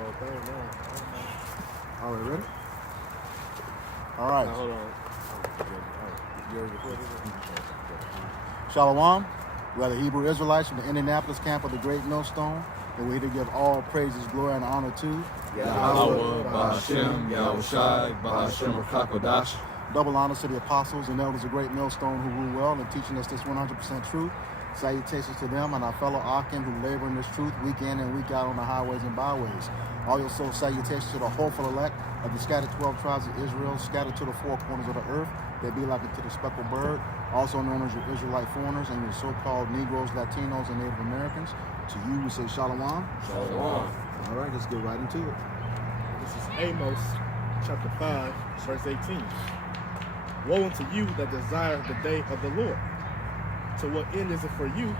whole thing now. All right, ready? All right. Now, hold on. Shalom. We are the Hebrew Israelites from the Indianapolis camp of the Great Millstone, and we're here to give all praises, glory, and honor to Yahawah, Ba'ashem, Yahawashi, Ba'ashem, Rakakodash. Double honors to the apostles and elders of Great Millstone who rule well and teaching us this 100% truth. Salutations to them and our fellow Akim who labor in this truth week in and week out on the highways and byways. All your soul salutations to the hopeful elect of the scattered 12 tribes of Israel, scattered to the four corners of the earth. They be like unto the speckled bird, also known as your Israelite foreigners and your so-called Negros, Latinos, and Native Americans. To you, we say Shalom. Shalom. All right, let's get right into it. This is Amos chapter 5, verse 18. Woe unto you that desire the day of the Lord. To what end is it for you?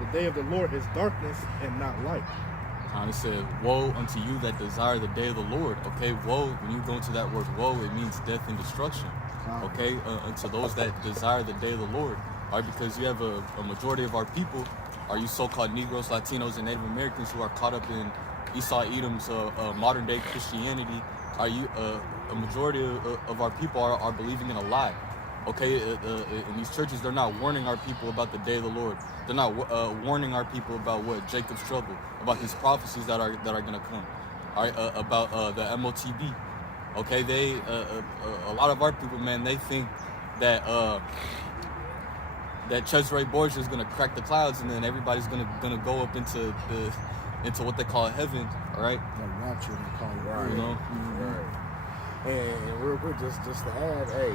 The day of the Lord is darkness and not light. It said, woe unto you that desire the day of the Lord. Okay, woe, when you go into that word woe, it means death and destruction. Okay, unto those that desire the day of the Lord. All right, because you have a majority of our people, are you so-called Negros, Latinos, and Native Americans who are caught up in Esau Edom's modern day Christianity. Are you a majority of our people are believing in a lie? Okay, in these churches, they're not warning our people about the day of the Lord. They're not warning our people about what Jacob's trouble, about his prophecies that are going to come. All right, about the MOTB. Okay, they a lot of our people, man, they think that that Cesare Borgia is going to crack the clouds, and then everybody's going to go up into what they call heaven. All right, Like rapture, they call it. Right. You know? Right. And real quick, just to add, hey,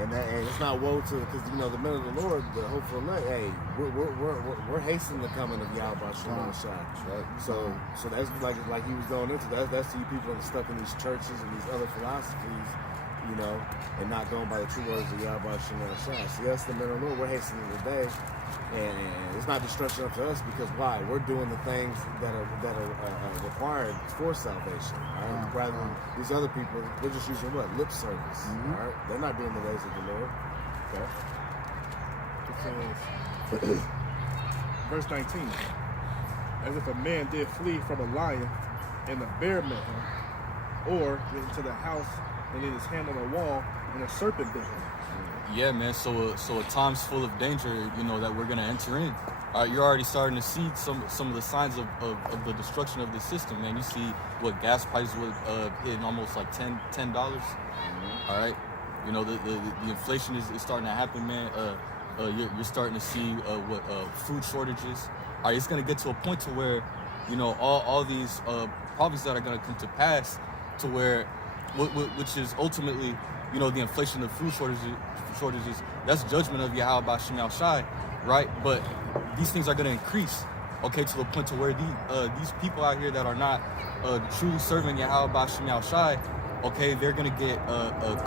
and it's not woe to, because you know the men of the Lord, the hopeful elect. Hey, we're hastening the coming of Yahawah He. Right. So that's like he was going into. That's to you people that are stuck in these churches and these other philosophies, you know, and not going by the true words of Yahawah He. So yes, the men of the Lord, we're hastening the day, and it's not destruction up to us because why? We're doing the things that are required for salvation. All right? Rather than these other people, they're just using what? Lip service. All right, they're not doing the ways of the Lord. Okay. It says, verse 19, as if a man did flee from a lion and a bear met him, or went into the house and laid his hand on a wall and a serpent bit him. Yeah, man. So a time's full of danger, you know, that we're gonna enter in. You're already starting to see some of the signs of the destruction of the system, man. You see what gas prices would hitting almost like $10. All right, you know the inflation is starting to happen, man. You're starting to see what food shortages. All right, it's gonna get to a point to where, you know, all these problems that are gonna come to pass, to where, which is ultimately, you know, the inflation of food shortages, that's judgment of Yahawah He, right? But these things are going to increase, okay, to the point to where these people out here that are not truly serving Yahawah He, okay, they're going to get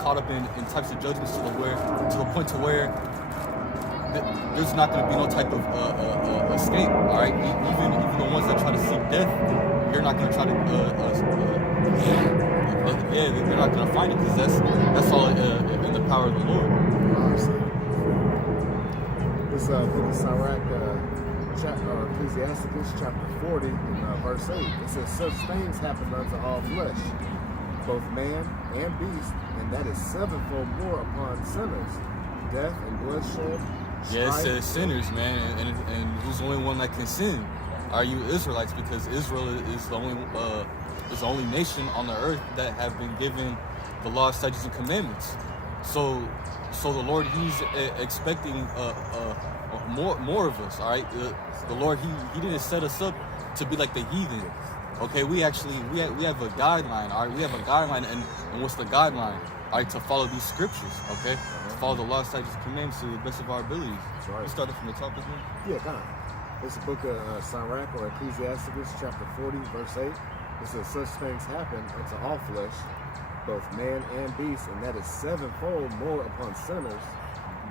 caught up in types of judgments to the point to where there's not going to be no type of escape, all right? Even the ones that try to seek death, you're not going to try to they're not going to find it, because that's all in the power of the Lord. This book of Sirach, Ecclesiasticus, chapter 40, verse 8. It says, such things happen unto all flesh, both man and beast, and that is sevenfold more upon sinners, death and bloodshed. Yeah, it says sinners, man, and who's the only one that can sin? Are you Israelites? Because Israel is the only nation on the earth that have been given the law, statutes, and commandments. So the Lord, He's expecting more of us. All right, the Lord, He didn't set us up to be like the heathen. Okay, we have a guideline. All right, we have a guideline, and what's the guideline? All right, to follow these scriptures. Okay, to follow the law, statutes, and commandments to the best of our abilities. That's right. We started from the top again. Yeah, kind of. It's the book of Sirach, or Ecclesiasticus, chapter 40, verse 8. It says, such things happen unto all flesh, both man and beast, and that is sevenfold more upon sinners,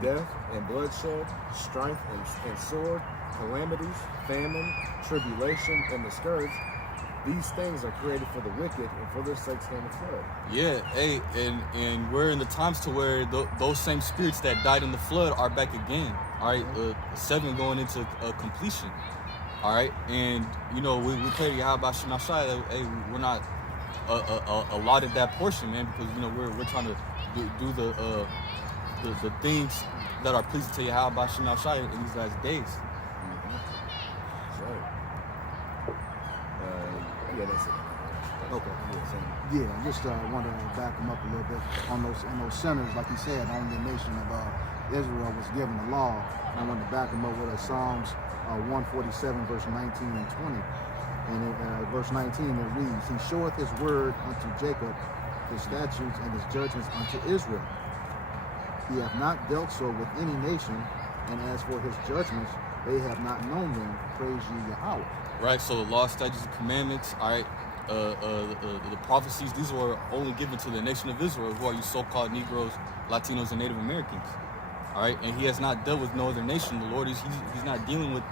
death and bloodshed, strife and sword, calamities, famine, tribulation, and the scourge. These things are created for the wicked, and for their sakes came the flood. Yeah, hey, and we're in the times to where those same spirits that died in the flood are back again. All right, 7 going into completion. All right, and we pray to Yahawashi He. Hey, we're not allotted that portion, man, because we're trying to do the things that are pleasing to Yahawashi He in these last days. That's right. Yeah, that's it. Okay. Yeah, Yeah, just want to back him up a little bit on those sinners, like he said, only the nation of Israel was given the law. I want to back him up with Psalms 147, verse 19 and 20. And in verse 19 it reads, He showeth his word unto Jacob, his statutes and his judgments unto Israel. He hath not dealt so with any nation, and as for his judgments, they have not known them. Praise ye Yahawah. Right, so the law, statutes, and commandments, all right, the prophecies, these were only given to the nation of Israel, who are you so-called Negros, Latinos, and Native Americans. All right, and he has not dealt with no other nation. The Lord he's not dealing with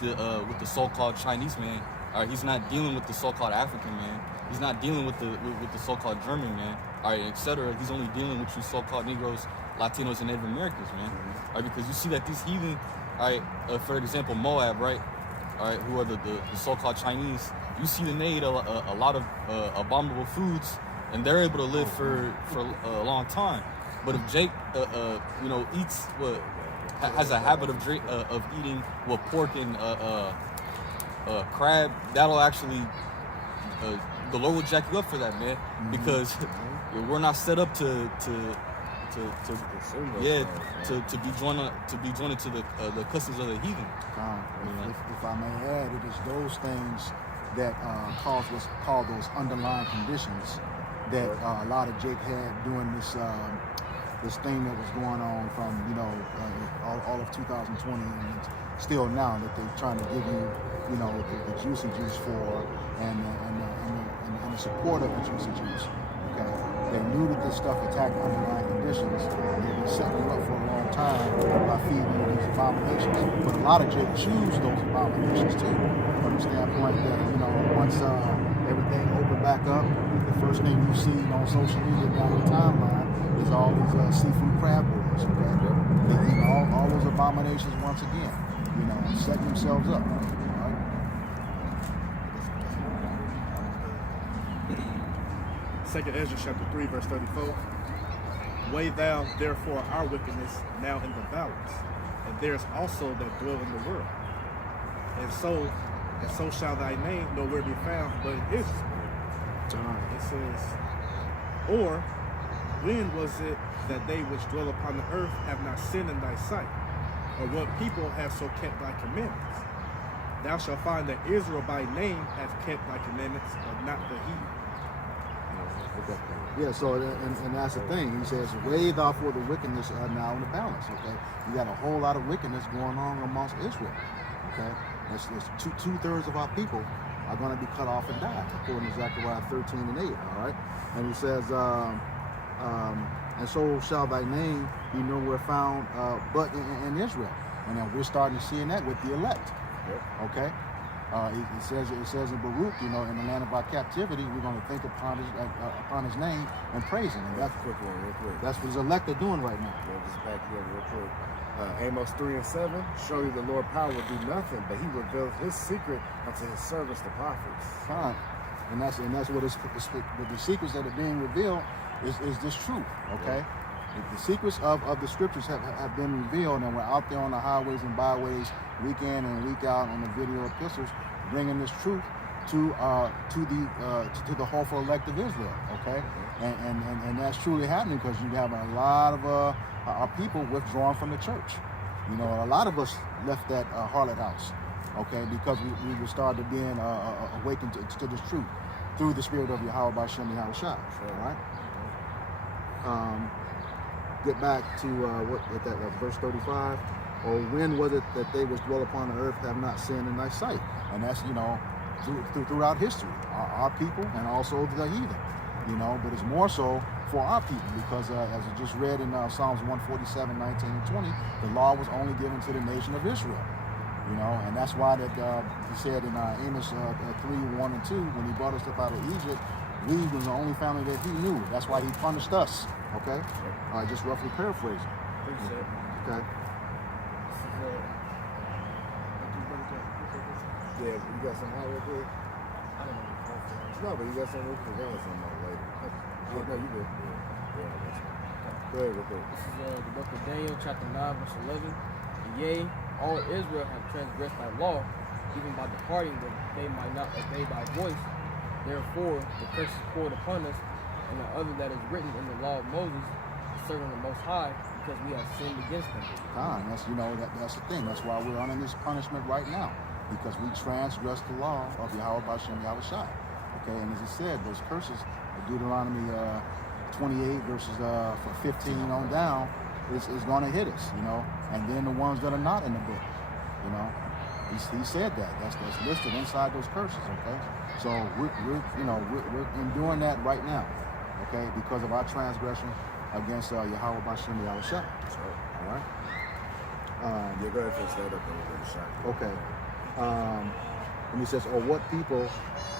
the so-called Chinese man. All right, he's not dealing with the so-called African man. He's not dealing with the so-called German man. All right, etc. He's only dealing with you so-called Negros, Latinos, and Native Americans, man. All right, because you see that these heathen, all right, for example, Moab, right, all right, who are the so-called Chinese. You see them eat a lot of abominable foods, and they're able to live for a long time. But if Jake, eats has a habit of eating pork and crab, that'll actually the Lord will jack you up for that, man, because we're not set up to be joined to the customs of the heathen. If I may add, it is those things that cause what's called those underlying conditions that a lot of Jake had during this thing that was going on from all of 2020 and still now, that they're trying to give you the juicy juice for and the support of the juicy juice. Okay, they knew that this stuff attacked underlying conditions. They've been setting you up for a long time by feeding you these abominations. But a lot of Jake choose those abominations too, from the standpoint that once everything opened back up, the first thing you see on social media down the timeline is all these seafood crab boys. Okay, they eat all those abominations once again. Setting themselves up. Second Ezra chapter 3, verse 34. Weigh thou therefore our wickedness now in the balance, and there is also that dwell in the world. And so shall thy name nowhere be found, but in Israel. It says, or when was it that they which dwell upon the earth have not sinned in thy sight? Or what people have so kept thy commandments? Thou shalt find that Israel by name hath kept thy commandments, but not the heathen. Yeah, so and that's the thing. He says, weigh thou for the wickedness now in the balance. Okay, you got a whole lot of wickedness going on amongst Israel. Okay, that's two-thirds of our people are going to be cut off and die, according to Zechariah 13 and 8. All right, and he says, and so shall thy name be nowhere found, but in Israel. And then we're starting to see that with the elect. Okay. It says in Baruch, in the land of our captivity, we're going to think upon his name and praise him. And that's a quick one, real quick. That's what his elect are doing right now. We'll just back here real quick. Amos 3 and 7. Surely the Lord power will do nothing, but he revealed his secret unto his servants, the prophets. Fine. And that's what the secrets that are being revealed is this truth. Okay. The secrets of the scriptures have been revealed, and we're out there on the highways and byways, week in and week out, on the video epistles, bringing this truth to the hopeful elect of Israel. Okay, and that's truly happening, because you have a lot of our people withdrawn from the church. A lot of us left that harlot house. Okay, because we were started being awakened to this truth through the spirit of Yahawah He. All right. Get back to verse 35. Or when was it that they which dwell upon the earth have not sinned in thy sight? And that's throughout history, our people and also the heathen. But it's more so for our people, because as I just read in Psalms 147, 19 and 20, the law was only given to the nation of Israel. And that's why that he said in Amos 3, 1 and 2, when he brought us up out of Egypt, we was the only family that he knew. That's why he punished us. Okay? Just roughly paraphrasing. Okay? Yeah, you got some hot real quick? I don't know. No, but you got some real quick. I got some more later. Oh, no, you good. Yeah, that's fine. Go ahead real quick. This is the book of Daniel, chapter 9, verse 11. And yea, all Israel have transgressed thy law, even by departing that they might not obey thy voice. Therefore, the curse is poured upon us, and the other that is written in the law of Moses, the servant of the Most High, because we have sinned against him. That's that's the thing. That's why we're under this punishment right now, because we transgressed the law of Yahawah He, Yahawashi He. Okay, and as it said, those curses, Deuteronomy 28 verses 15 on down, is going to hit us, and then the ones that are not in the book, he said that that's listed inside those curses. Okay, so we're enduring that right now, okay, because of our transgression against Yahawah He, Yahawashi He. All right. Yeah, go ahead and stand up and we'll get a shot. Okay. And he says, "Or what people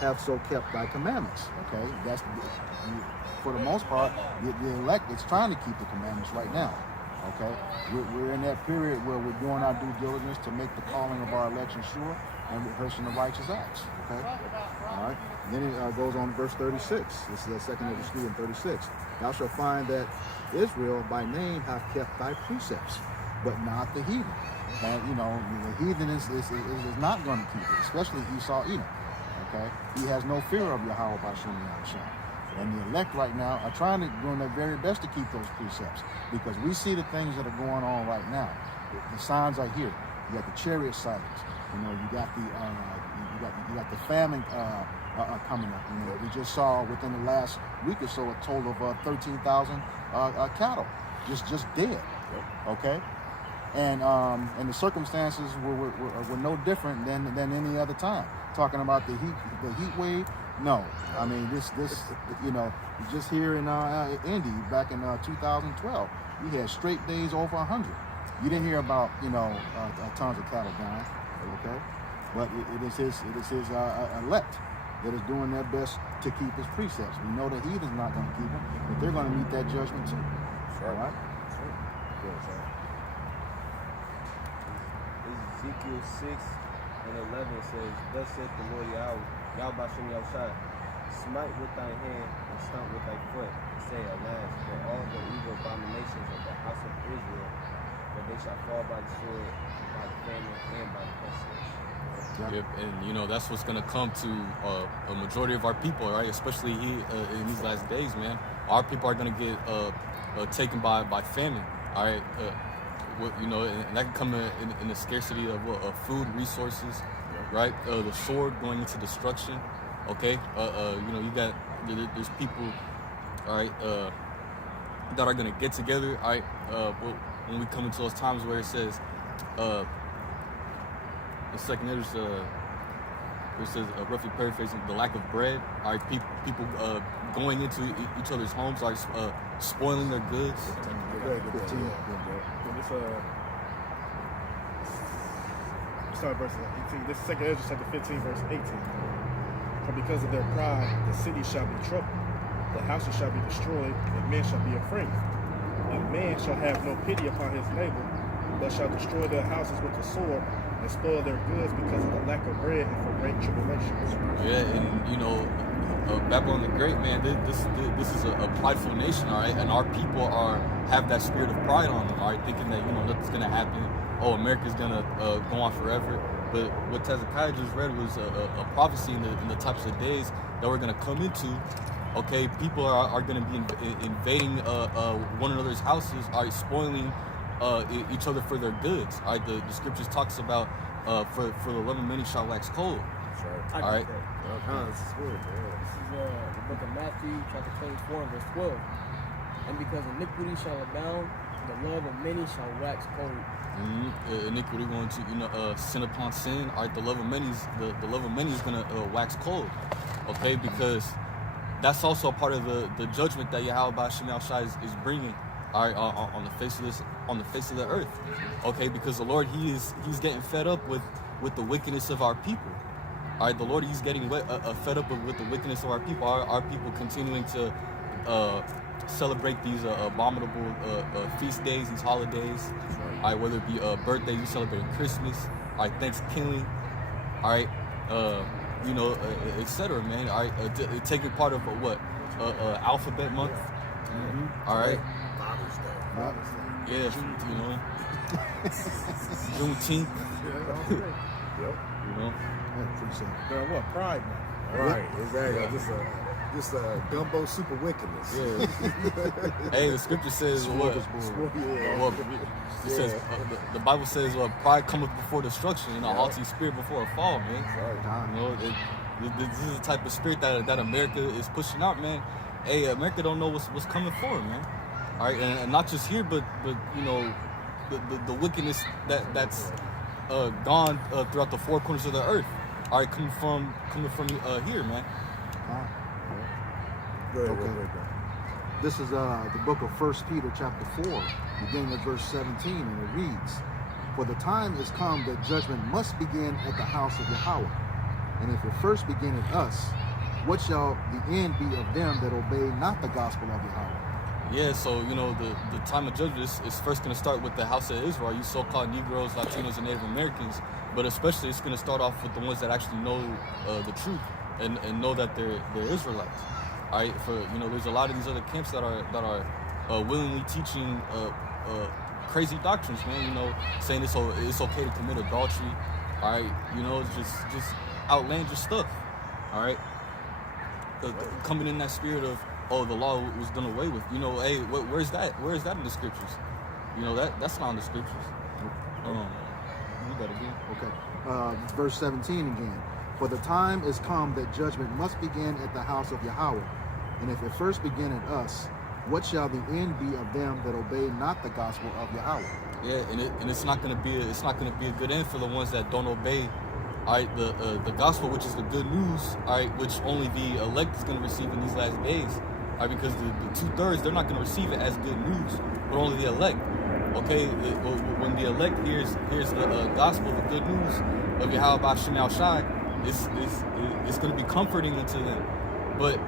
have so kept thy commandments?" Okay, that's for the most part the elect is trying to keep the commandments right now. Okay, we're in that period where we're doing our due diligence to make the calling of our election sure and rehearsing the righteous acts. Okay, all right. And then it goes on to verse 36. This is the second of the street in 36. Thou shalt find that Israel by name hath kept thy precepts, but not the heathen. And the heathen is not going to keep it, especially Esau Edom. Okay, he has no fear of Yahawah He, Yahawashi He. And the elect right now are doing their very best to keep those precepts, because we see the things that are going on right now. The signs are here. You got the chariot sightings. You got the famine coming up. We just saw within the last week or so a total of 13,000 cattle just dead. Okay. And the circumstances were no different than any other time. Talking about the heat wave, no. I mean this just here in Indy back in 2012, we had straight days over 100. You didn't hear about tons of cattle dying, okay? But it is his elect that is doing their best to keep his precepts. We know the heathen's not going to keep them, but they're going to meet that judgment too. All right. Ezekiel 6:11 says, "Thus saith the Lord Yahawah He, smite with thy hand and stomp with thy foot, and say, Alas, for all the evil abominations of the house of Israel, for they shall fall by the sword, by the famine, and by the pestilence." Yep, and that's what's gonna come to a majority of our people, right? Especially in these last days, man. Our people are gonna get taken by famine, all right. And that can come in the scarcity of food resources, right? The sword going into destruction. Okay, there's people, all right, that are gonna get together, all right. When we come into those times where it says, the second it says, roughly paraphrasing, the lack of bread, all right, people going into each other's homes, are spoiling their goods. Start verse 18. This is 2 Ezra chapter 15, verse 18. For because of their pride, the city shall be troubled, the houses shall be destroyed, and men shall be afraid. And man shall have no pity upon his neighbor, but shall destroy their houses with the sword, and spoil their goods because of the lack of bread and for great tribulations. Yeah, and Babylon the Great, man, this is a prideful nation, all right, and our people have that spirit of pride on them, all right, thinking that nothing's gonna happen. Oh, America's gonna go on forever. But what Hezekiah just read was a prophecy in the types of days that we're gonna come into. Okay, people are gonna be invading one another's houses, all right, spoiling each other for their goods. All right, the scriptures talks about for the love of many shall wax cold. All right. This is the book of Matthew, chapter 24, verse 12. And because iniquity shall abound, the love of many shall wax cold. Iniquity going to sin upon sin. All right, the love of many is gonna wax cold. Okay, because that's also a part of the judgment that Yahawah He is bringing. All right, on the face of the earth. Okay, because the Lord he's getting fed up with the wickedness of our people. All right, the Lord he's getting fed up with the wickedness of our people. Our people continuing to celebrate these abominable feast days, these holidays. All right, whether it be birthdays, you celebrating Christmas. All right, Thanksgiving. All right, you know, etc. Man, all right, taking part of what Alphabet Month. All right, Father's Day. yeah, you know, Juneteenth. Yep. You know, I appreciate it. Girl, what? Pride Month. Right, exactly. Just a gumbo super wickedness. yeah. Hey, the scripture says what? Yeah. Well, it says the Bible says pride cometh before destruction, and a haughty spirit before a fall, man. Time. You know, this is the type of spirit that America is pushing out, man. Hey, America don't know what's coming for them, man. All right, and not just here, but you know, the wickedness that's gone throughout the four corners of the earth. All right, coming from here, man. Go ahead, Okay. go ahead. This is the book of 1 Peter chapter 4, beginning at verse 17, and it reads, "For the time is come that judgment must begin at the house of Yahawah. And if it first begin at us, what shall the end be of them that obey not the gospel of Yahawah?" Yeah, so you know the time of judgment is first going to start with the house of Israel, you so-called Negros, Latinos, and Native Americans, but especially it's going to start off with the ones that actually know the truth and know that they're Israelites. All right, for you know, there's a lot of these other camps that are willingly teaching crazy doctrines, man. You know, saying it's okay to commit adultery. All right, you know, just outlandish stuff. All right, coming in that spirit of the law was done away with. You know, hey, where's that? Where is that in the scriptures? You know, that's not in the scriptures. You better be Okay. Verse 17 again. "For the time is come that judgment must begin at the house of Yahawah. And if it first begin at us, what shall the end be of them that obey not the gospel of Yahawah?" Yeah, and it's not gonna be a good end for the ones that don't obey. All right, the gospel, which is the good news. All right, which only the elect is gonna receive in these last days. All right, because the 2/3 they're not gonna receive it as good news, but only the elect. Okay, when the elect hears the gospel, the good news of Yahawashi He, it's going to be comforting unto them. But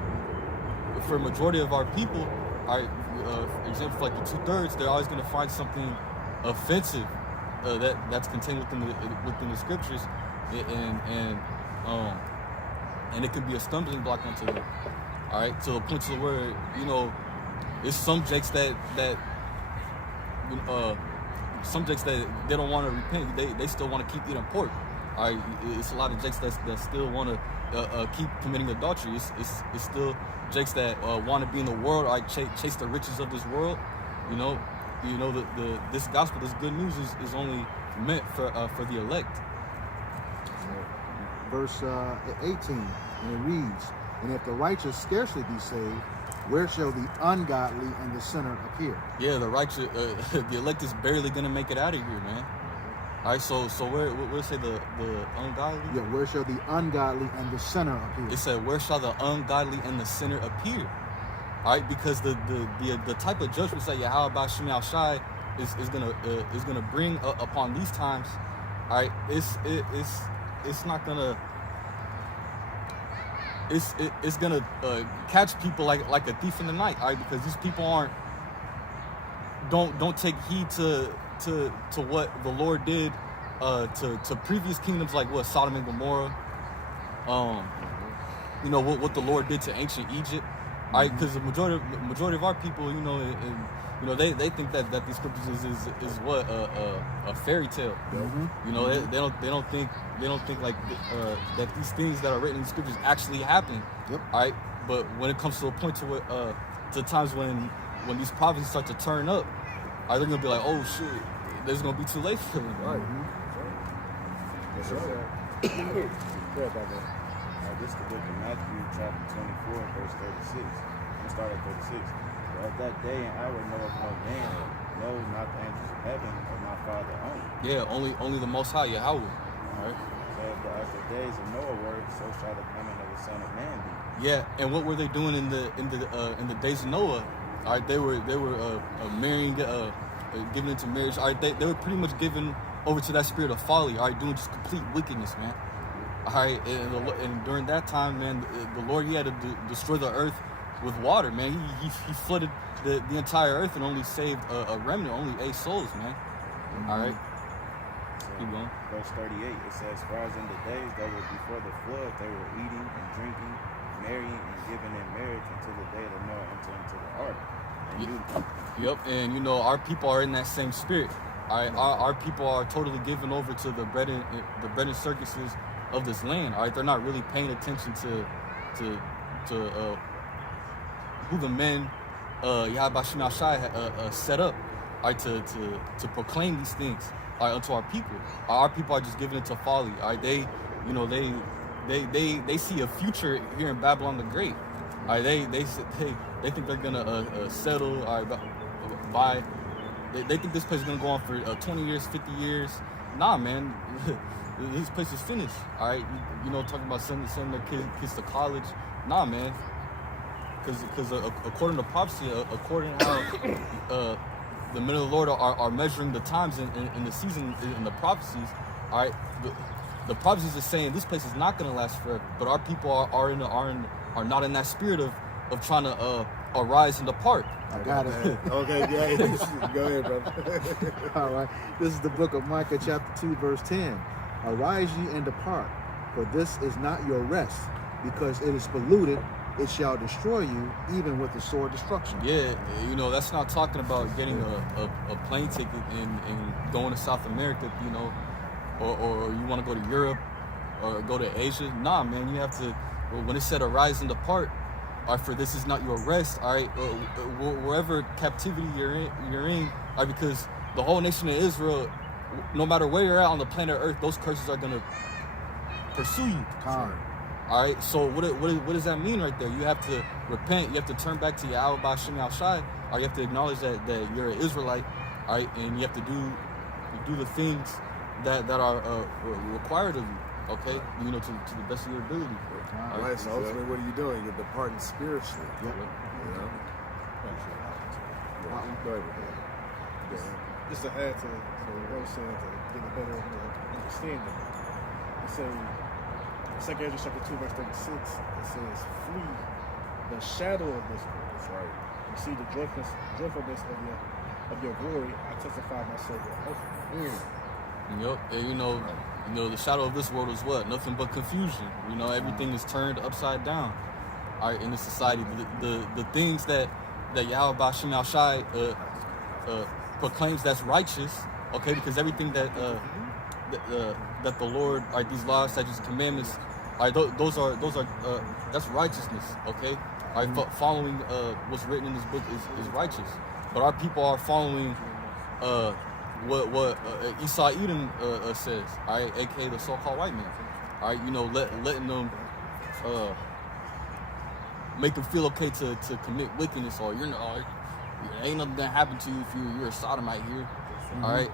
for a majority of our people, our example like the 2/3, they're always going to find something offensive that's contained within the scriptures, and it can be a stumbling block unto them. All right, to the point to where you know, it's some jakes that they don't want to repent. They still want to keep eating pork. All right, it's a lot of jakes that still want to keep committing adultery. It's still jakes that want to be in the world. All right, chase the riches of this world. You know, this gospel, this good news is only meant for the elect. Verse 18, and it reads, "And if the righteous scarcely be saved, where shall the ungodly and the sinner appear?" Yeah, the righteous, the elect is barely gonna make it out of here, man. All right, so where say the ungodly? Yeah, where shall the ungodly and the sinner appear? It said, "Where shall the ungodly and the sinner appear?" All right, because the type of judgments that Yahawashi He is gonna bring upon these times. All right, it's not gonna. It's gonna catch people like a thief in the night, all right? Because these people don't take heed to what the Lord did to previous kingdoms like what Sodom and Gomorrah. You know what the Lord did to ancient Egypt, all right? Because the majority of our people, they think that these scriptures is what a fairy tale. Mm-hmm. You know, they don't think like that these things that are written in the scriptures actually happen. Yep. All right, but when it comes to a point to times when these prophecies start to turn up, they're gonna be like, oh shit, it's gonna be too late for them. Right. Yes, sir. Go ahead, Papa. This is the book of Matthew, chapter 24, verse 36. I'm going to start at 36. "For of that day and hour knoweth no man, no, not the angels of heaven, or my Father only." Yeah, only the Most High, Yahawah. All right. So as the days of Noah were, so shall the coming of the Son of Man be. Yeah, and what were they doing in the days of Noah? All right, they were marrying, giving into marriage. All right, they were pretty much given over to that spirit of folly. All right, doing just complete wickedness, man. All right, and during that time, man, the Lord, He had to destroy the earth with water, man. He flooded the entire earth and only saved a remnant, only 8 souls, man. All right. Keep going. Verse 38, it says, "For as in the days that were before the flood, they were eating and drinking, marrying and giving in marriage until the day the Noah entered into the ark." And Yep, and you know our people are in that same spirit. Our people are totally given over to the bread and circuses of this land. All right, they're not really paying attention to who the men Yahawashi He set up, all right, to proclaim these things, all right, unto our people. Our people are just giving it to folly. All right, they see a future here in Babylon the Great. All right, they think they're gonna settle. All right, by they think this place is gonna go on for 20 years, 50 years. Nah, man, this place is finished. All right, you know, talking about sending their kids to college. Nah, man, because according to prophecy, according to how the men of the Lord are measuring the times in the season in the prophecies. All right, the prophecies are saying this place is not gonna last forever. But our people are not in that spirit of trying to arise and depart. I got it. Okay, yeah. Go ahead, brother. All right. This is the book of Micah, chapter 2, verse 10. "Arise ye and depart, for this is not your rest, because it is polluted. It shall destroy you, even with the sword destruction." Yeah, you know, that's not talking about getting a plane ticket and going to South America, you know, or you want to go to Europe or go to Asia. Nah, man, you have to, when it said arise and depart, all right, for this is not your rest, all right, wherever captivity you're in, all right, because the whole nation of Israel, no matter where you're at on the planet Earth, those curses are going to pursue you. Time. All right, so what does that mean right there? You have to repent. You have to turn back to Yahawah He, or you have to acknowledge that you're an Israelite, all right, and you have to do the things that are required of you, okay? You know, to the best of your ability. All right, so ultimately, what are you doing? You're departing spiritually. Yep. You know? Go ahead. Just to add to what Rose said, to get a better understanding, it says, 2 Ezra chapter 2, verse 36, it says, "Flee the shadow of this world." That's right. You see the joyfulness of your glory. I testify myself with Yep, and you know, the shadow of this world is what? Nothing but confusion. You know, everything is turned upside down. All right, in this society, the things that Yahawashi He proclaims that's righteous, okay, because everything that the Lord, all right, these laws, statutes, and commandments, all right, those are that's righteousness, okay. All right, following what's written in this book is righteous, but our people are following what Esau Edom says, all right, aka the so-called white man, all right, you know, letting them make them feel okay to commit wickedness, or ain't nothing that happened to you if you're a sodomite here, all right.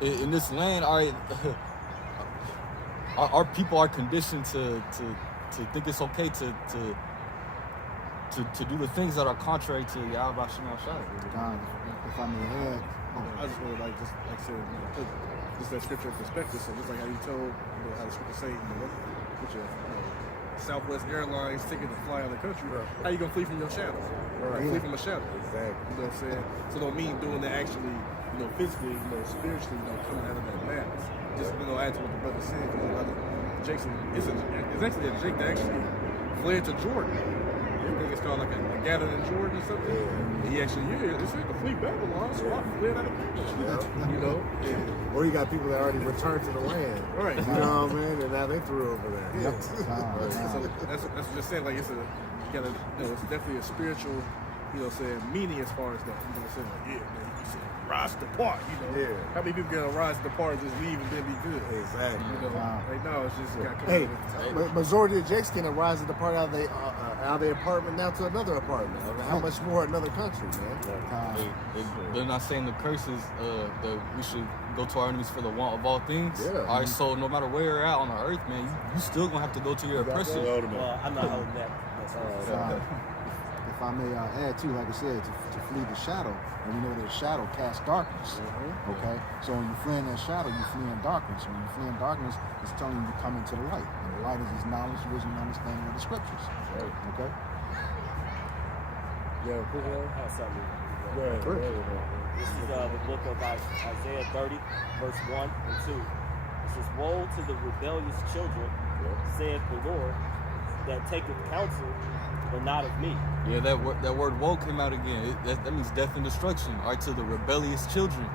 In this land, all right, our people are conditioned to think it's okay to do the things that are contrary to Yahawashi He. God, if I may add, I just really like I said, put just that scripture in perspective. So just like how you told, how the scripture say, put your Southwest Airlines ticket to fly out of the country. Right. How you gonna flee from your shadow? Right. Flee from a shadow. Exactly. You know what I'm saying? So don't mean doing that actually, physically, spiritually, coming out of that madness. Just add to what the brother said. Jason, it's actually a Jake that actually fled to Jordan. I think it's called like a gathering in Jordan or something. Yeah. He actually, it's like a flee Babylon, so I fled out of Babylon. Or you got people that already returned to the land. Right. You know what I mean? And now they threw over there. Yeah. Right. So that's what just saying, like it's definitely a spiritual, meaning as far as that. You know what I'm saying? Like, yeah, man, you said rise to depart, Yeah. How many people gonna rise to depart and just leave and then be good? Exactly. Right now it's just got Hey, majority of Jakes can rise and depart out of their apartment now to another apartment. I mean, how much more another country, man? They're not saying the curses that we should go to our enemies for the want of all things. Yeah. All right, so no matter where you're at on the earth, man, you still gonna have to go to your oppressor. Well, I'm not holding that. If I may add too, like I said, to flee the shadow, and we know that shadow casts darkness. Okay, so when you flee in that shadow, you flee in darkness. When you flee in darkness, it's telling you to come into the light. And the light is His knowledge, wisdom, and understanding of the scriptures. Okay. Yeah, put it on. Go ahead. This is the book of Isaiah 30, verse 1 and 2. It says, "Woe to the rebellious children, saith the Lord, that taketh counsel, but not of me." Yeah, that word woe came out again. That means death and destruction. All right, to the rebellious children.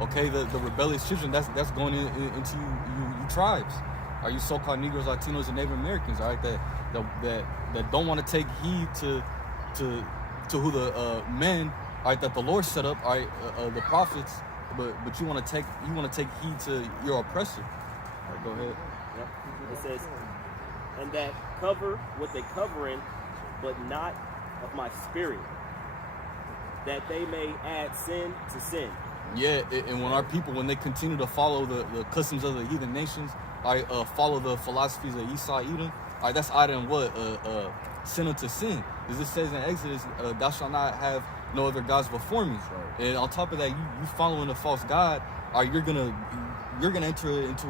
Okay, the rebellious children, that's going into you tribes. Are you so-called Negros, Latinos, and Native Americans? All right, that don't want to take heed to who the men, all right, that the Lord set up, all right, the prophets, but you want to take heed to your oppressor. All right, go ahead. Yep. It says, "And that cover with a covering, but not of my spirit, that they may add sin to sin." Yeah, and when our people, when they continue to follow the customs of the heathen nations, follow the philosophies of Esau, Edom, that's adding what? Sin unto sin. As it says in Exodus, "Thou shalt not have no other gods before me." Right. And on top of that, you following a false god, you're gonna enter into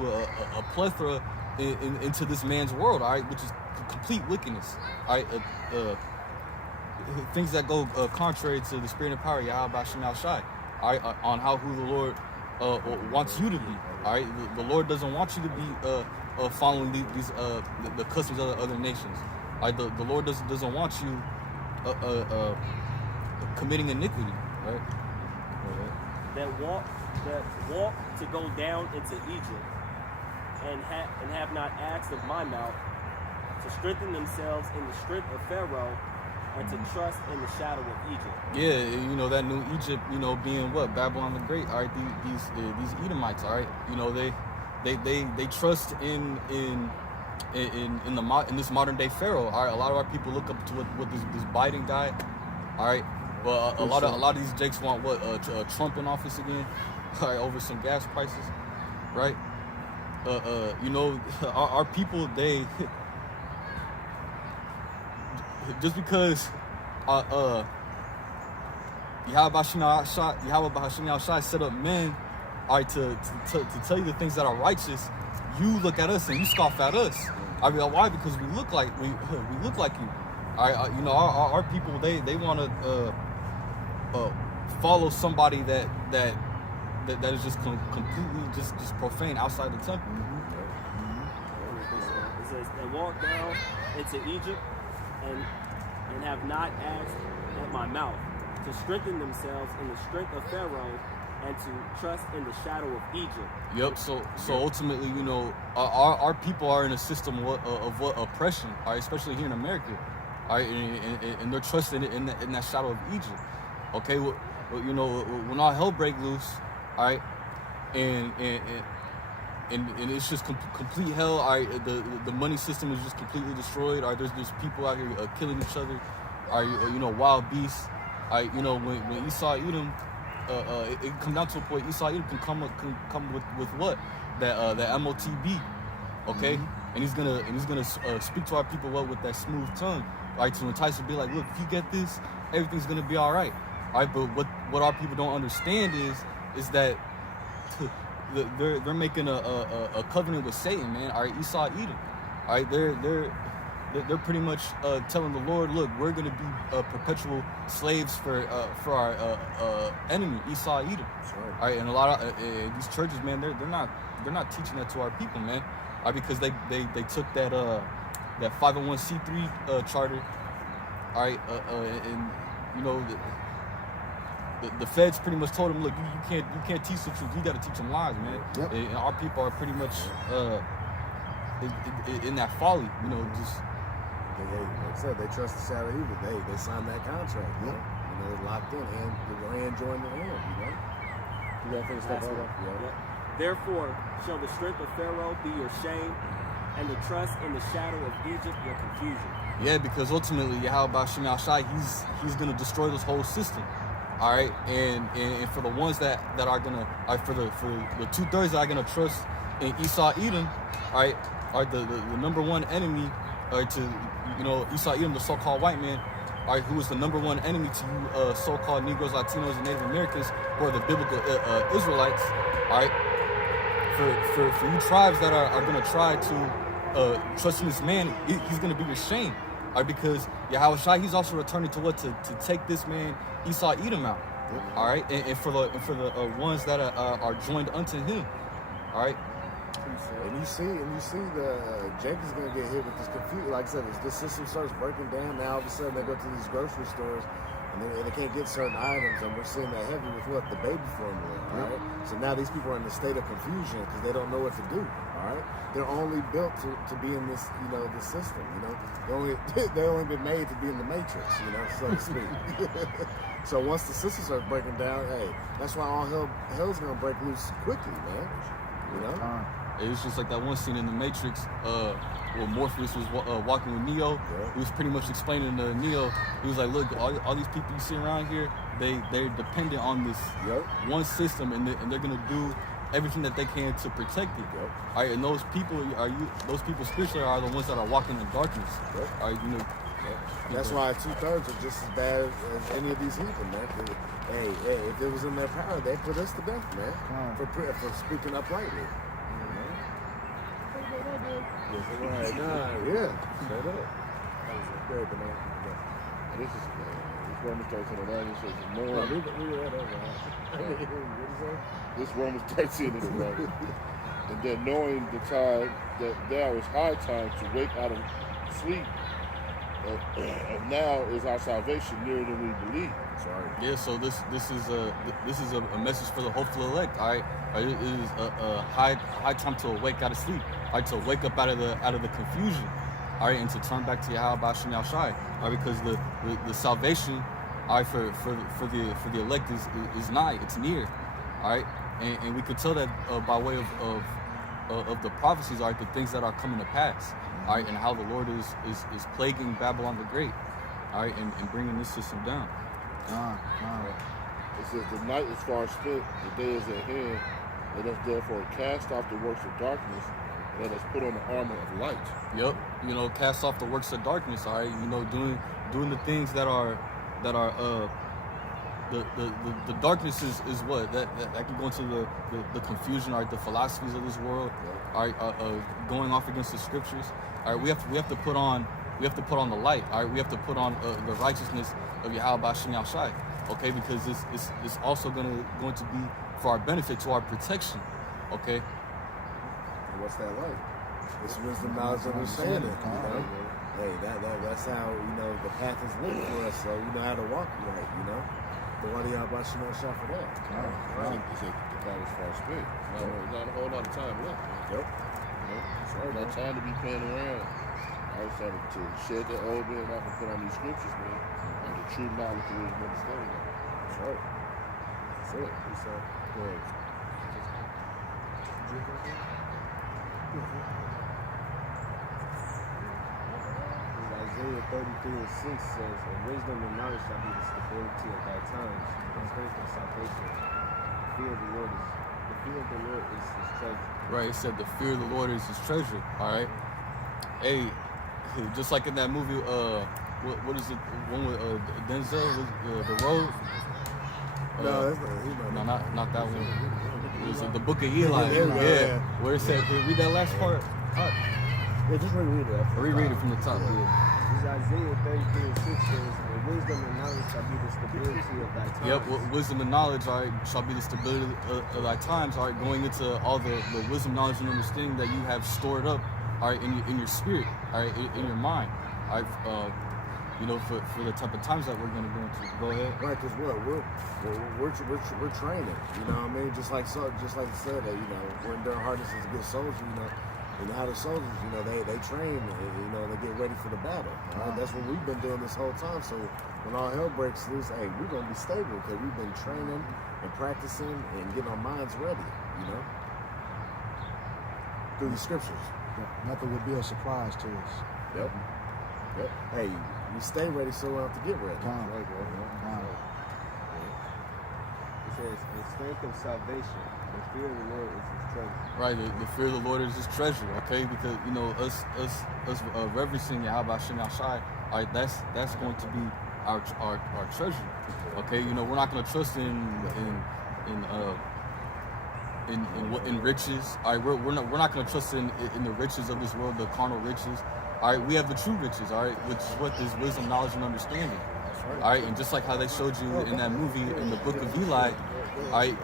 a plethora into this man's world, all right, which is complete wickedness, all right. Things that go contrary to the spirit and power of Yahawah He, all right, on who the Lord wants you to be. All right, the Lord doesn't want you to be following these the customs of the other nations. All right, the Lord doesn't want you committing iniquity. Right. That walk to go down into Egypt, and have not asked of my mouth, to strengthen themselves in the strength of Pharaoh, and to trust in the shadow of Egypt. Yeah, you know that new Egypt, you know, being what? Babylon the Great. All right, these Edomites. All right, you know they trust in this modern day Pharaoh. All right, a lot of our people look up to what this Biden guy. All right, but a lot of these jakes want what Trump in office again. All right, over some gas prices, right? You know, our people, they just because Yahawah He set up men, all right, to tell you the things that are righteous, you look at us and you scoff at us. I mean, why? Because we look like we look like you. All right, you know, our people, they want to follow somebody that is just completely just profane outside the temple. It says, "They walk down into Egypt, and have not asked at my mouth, to strengthen themselves in the strength of Pharaoh, and to trust in the shadow of Egypt." Yep. So ultimately, you know, our people are in a system of what oppression, all right, especially here in America, all right, and they're trusting in that shadow of Egypt. Okay, well, you know, when all hell break loose, all right, and it's just complete hell. All right, the money system is just completely destroyed. All right, there's people out here killing each other. All right, you know, wild beasts. All right, you know, when Esau Edom, it come down to a point. Esau Edom can come with what? That MOTB, okay? And he's gonna speak to our people with that smooth tongue, right? To entice them, be like, look, if you get this, everything's gonna be all right. All right, but what our people don't understand is that they're making a covenant with Satan, man. All right, Esau Edom. All right, they're pretty much telling the Lord, look, we're gonna be perpetual slaves for our enemy, Esau Edom. Right. All right, and a lot of these churches, man, they're not teaching that to our people, man. All right, because they took that 501c3 charter. All right, and you know. The feds pretty much told them, look, you can't teach the truth. You got to teach them lies, man. Yep. And our people are pretty much in that folly, you know. Just Like I said, they trust the shadow of evil. They signed that contract. Yep. You know, they're locked in, and the hand joined the hand. You know. You gotta finish that. Yep. "Therefore shall the strength of Pharaoh be your shame, and the trust in the shadow of Egypt your confusion." yeah, because ultimately, Yahawah He, he's gonna destroy this whole system. All right, and for the ones that are gonna, for the 2/3 that are gonna trust in Esau Edom, all right, are the number one enemy, to, you know, Esau Edom, the so-called white man, all right, who is the number one enemy to you so-called Negros, Latinos, and Native Americans, who are the biblical Israelites. All right, for you tribes that are gonna try to trust in this man, he's gonna be your shame. All right, because Yahawah He, he's also returning to take this man Esau Edom out. All right, and for the ones that are joined unto Him. All right. And you see the Jacob's gonna get hit with this confusion. Like I said, as this system starts breaking down, now all of a sudden they go to these grocery stores and they can't get certain items, and we're seeing that heavy with what? The baby formula. All right. So now these people are in a state of confusion because they don't know what to do. All right. They're only built to be in this, this system. They only been made to be in the matrix, so to speak. So once the system starts breaking down, hey, that's why all hell's gonna break loose quickly, man. It was just like that one scene in the Matrix where Morpheus was walking with Neo. Yeah. He was pretty much explaining to Neo. He was like, "Look, all these people you see around here, they're dependent on this one system, and they're gonna do everything that they can to protect it. Yep. All right, and those people spiritually are the ones that are walking in darkness. Yep. All right, That's why 2/3 are just as bad as any of these heathen, man. Hey, if it was in their power, they'd put us to death, man, for speaking uprightly. Yes, right. Yeah. Straight up. Good, man. This is Romans 13:11 says, knowing this Romans 13:11, and then knowing the time that there is high time to wake out of sleep, and now is our salvation nearer than we believe. Sorry. Yeah, so this is a message for the hopeful elect. All right, it is a high time to awake out of sleep. All right, to wake up out of the confusion. All right, and to turn back to Yahawah He. All right, because the salvation, all right, for the elect is nigh. It's near. All right, and we could tell that by way of the prophecies, all right, the things that are coming to pass. All right, and how the Lord is plaguing Babylon the Great. All right, and bringing this system down. It says, the night is far spent, the day is at hand. Let us therefore cast off the works of darkness, and let us put on the armor of light. Yep, cast off the works of darkness. All right, doing the things that are the darkness is what that can go into the confusion, all right, the philosophies of this world, all right, going off against the scriptures. All right, we have to put on the light. All right, we have to put on the righteousness of Yahawah He. Okay, because it's also going to be for our benefit, to our protection. Okay. And what's that like? It's wisdom, knowledge, understanding. Hey, that's how the path is lit for us, so we know how to walk right. The one of y'all about to know shot for that. Right. It says the night is far spent. Not a whole lot of time left. Yep. Sorry, not time to be playing around. I decided to shed that old man off and put on these scriptures, man, and the true knowledge of wisdom and understanding. That's right. That's it. So, go ahead. Isaiah 33:6 says, and wisdom and knowledge shall be the stability of thy times, and strength and salvation. The fear of the Lord is his treasure. Right, it said the fear of the Lord is his treasure. All right. Hey, just like in that movie, what is it? One with Denzel, The Road. No, that's not. No, not that one. It was the Book of Eli. Yeah. Where it said, read that last part. Yeah, just reread it. Reread it from the top. Yeah. This Isaiah 33:6 says, and wisdom and knowledge shall be the stability of thy times. Yep, wisdom and knowledge, all right, shall be the stability of thy times, all right, going into all the wisdom, knowledge, and understanding that you have stored up, all right, in your spirit, all right, in your mind, all right, for the type of times that we're going to go into. Go ahead. Right, because we're training, what I mean? Just like you said, that, we're enduring hardness as a good soldier, And how the soldiers, they train, they get ready for the battle. All right? That's what we've been doing this whole time. So when all hell breaks loose, hey, we're going to be stable because we've been training and practicing and getting our minds ready, through the scriptures. Nothing will be a surprise to us. Yep. Hey, we stay ready so we don't have to get ready. It says, and strength and salvation. The fear of the Lord is his treasure. Right, the fear of the Lord is his treasure, okay? Because, us reverencing Yahawah He, all right, that's going to be our treasure, okay? We're not going to trust in riches, all right? We're not going to trust in the riches of this world, the carnal riches. All right, we have the true riches, all right, which is what is wisdom, knowledge, and understanding. All right, and just like how they showed you in that movie in the book of Eli, all right,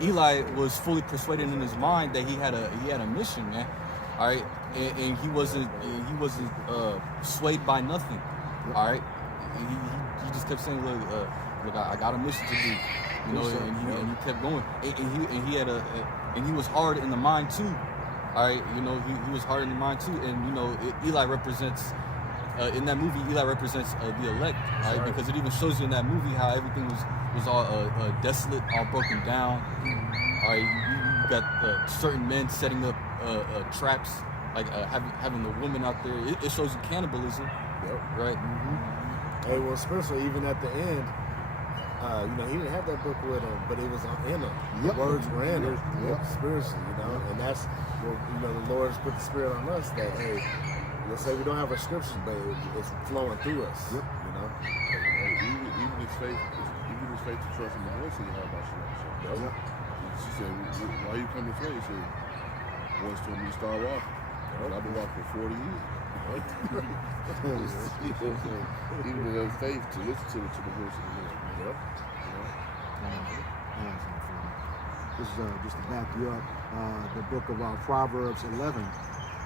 Eli was fully persuaded in his mind that he had a mission, man. All right, and he wasn't swayed by nothing. All right, he just kept saying, look, I got a mission to do, you know, and he kept going, and he was hard in the mind too. All right, you know, he was hard in the mind too, and you know, Eli represents. In that movie, Eli represents the elect, right? Because it even shows you in that movie how everything was all desolate, all broken down. All right, you got certain men setting up traps, like having the woman out there. It shows you cannibalism, right? Hey, well, spiritually, even at the end, you know, he didn't have that book with him, but it was in him. The words were in him, spiritually, you know, and that's what, you know, the Lord has put the Spirit on us that, hey, let's say we don't have our scriptures, but it's flowing through us. You know. Even his faith to trust in the voice of Yahawashi He. She said, "Why you come this way?" He said, "Once told me to start walking. I've been walking for 40 years." Even in their faith to listen to the voice of the Lord. This is just to back you up. The book of Proverbs 11.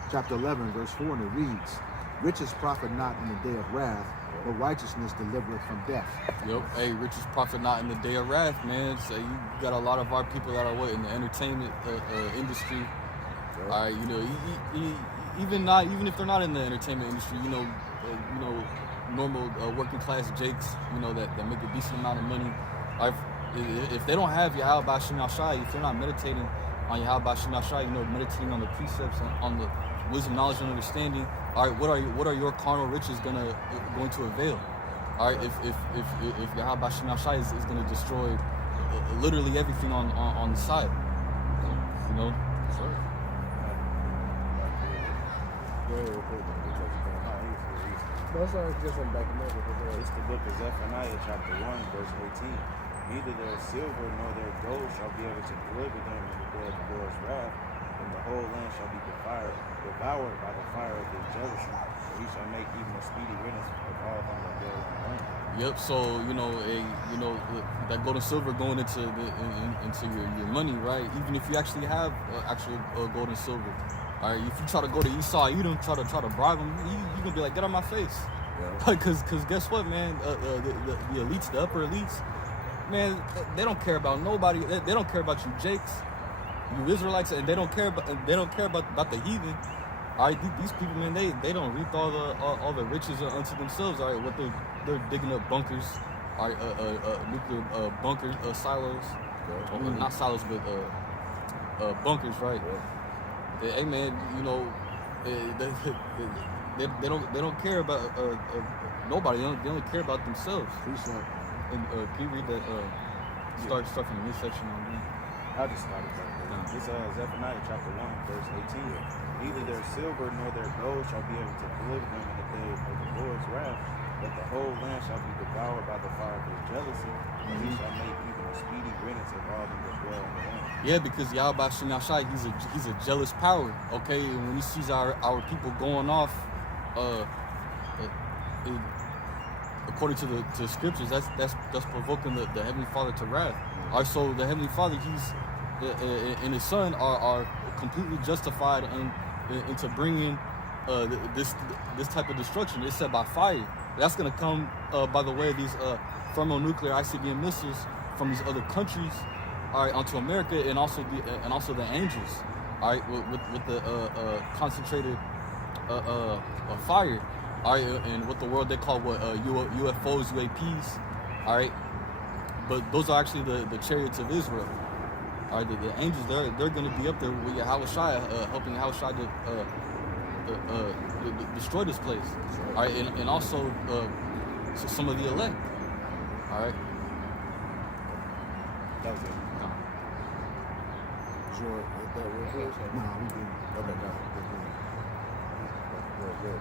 Chapter 11, verse 4, and it reads, "Riches profit not in the day of wrath, but righteousness delivereth from death." Yep. Hey, riches profit not in the day of wrath, man. So you got a lot of our people that are in the entertainment industry. All right, you know, even if they're not in the entertainment industry, you know, normal working class jakes, you know, that make a decent amount of money. If they don't have Yahawashi He, if they're not meditating on Yahawashi He, you know, meditating on the precepts and on the wisdom, knowledge, and understanding. All right, what are your carnal riches going to avail? All right, if Yahawashi He is going to destroy literally everything on the side, you know. It's the book of Zephaniah, chapter 1, verse 18. Neither their silver nor their gold shall be able to deliver them in the day of the Lord's wrath, and the whole land shall be devoured by the fire of his jealousy, and he shall make even a speedy riddance of all them that dwell in the land. Yep. So that gold and silver going into your money, right? Even if you actually have actual gold and silver, all right. If you try to go to Esau, you don't try to bribe him. You gonna be like, get on my face, because guess what, man? The elites, the upper elites, man, they don't care about nobody. They don't care about you, Jakes, you Israelites, and they don't care about the heathen. All right, these people, man, they don't reap all the riches unto themselves. All right, what they're digging up bunkers, all right, nuclear bunkers, silos, not silos, but bunkers, right? Hey, man, you know, they don't care about nobody. They only care about themselves. And can you read that? Start from the midsection on me. I'll just start it right there. It's Zephaniah chapter 1, verse 18. Neither their silver nor their gold shall be able to deliver them in the day of the Lord's wrath, but the whole land shall be devoured by the fire of his jealousy, and he shall make even a speedy riddance of all them that dwell in the land. Yeah, because Yahawashi He, he's a jealous power. Okay, and when he sees our people going off, according to the scriptures, that's provoking the Heavenly Father to wrath. All right, so the Heavenly Father, he's and his Son are completely justified into bringing this type of destruction. It's set by fire. That's gonna come by the way of these thermonuclear ICBM missiles from these other countries, all right, onto America, and also the angels, all right, with the concentrated fire. All right, and what the world they call UFOs, UAPs, all right, but those are actually the chariots of Israel. All right, the angels, they're going to be up there with Yahawashi, helping Yahawashi to destroy this place. All right, and also some of the elect. All right. That was it. Did you want to hit that real quick? No, we didn't. Okay, got it. Good.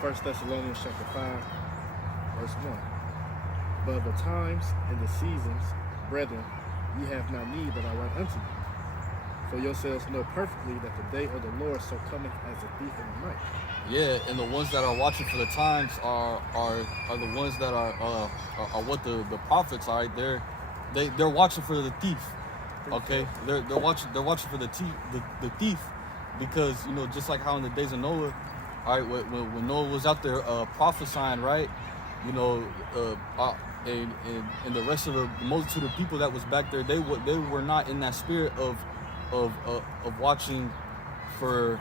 1 Thessalonians chapter 5, verse 1. But of the times and the seasons, brethren, ye have not need that I write unto you. For yourselves know perfectly that the day of the Lord so cometh as a thief in the night. Yeah, and the ones that are watching for the times are the ones that are what the prophets are. They're watching for the thief. Okay, they're watching for the thief, because just like how in the days of Noah, all right, when Noah was out there prophesying, right, and the rest of the multitude of people that was back there, they were not in that spirit of watching for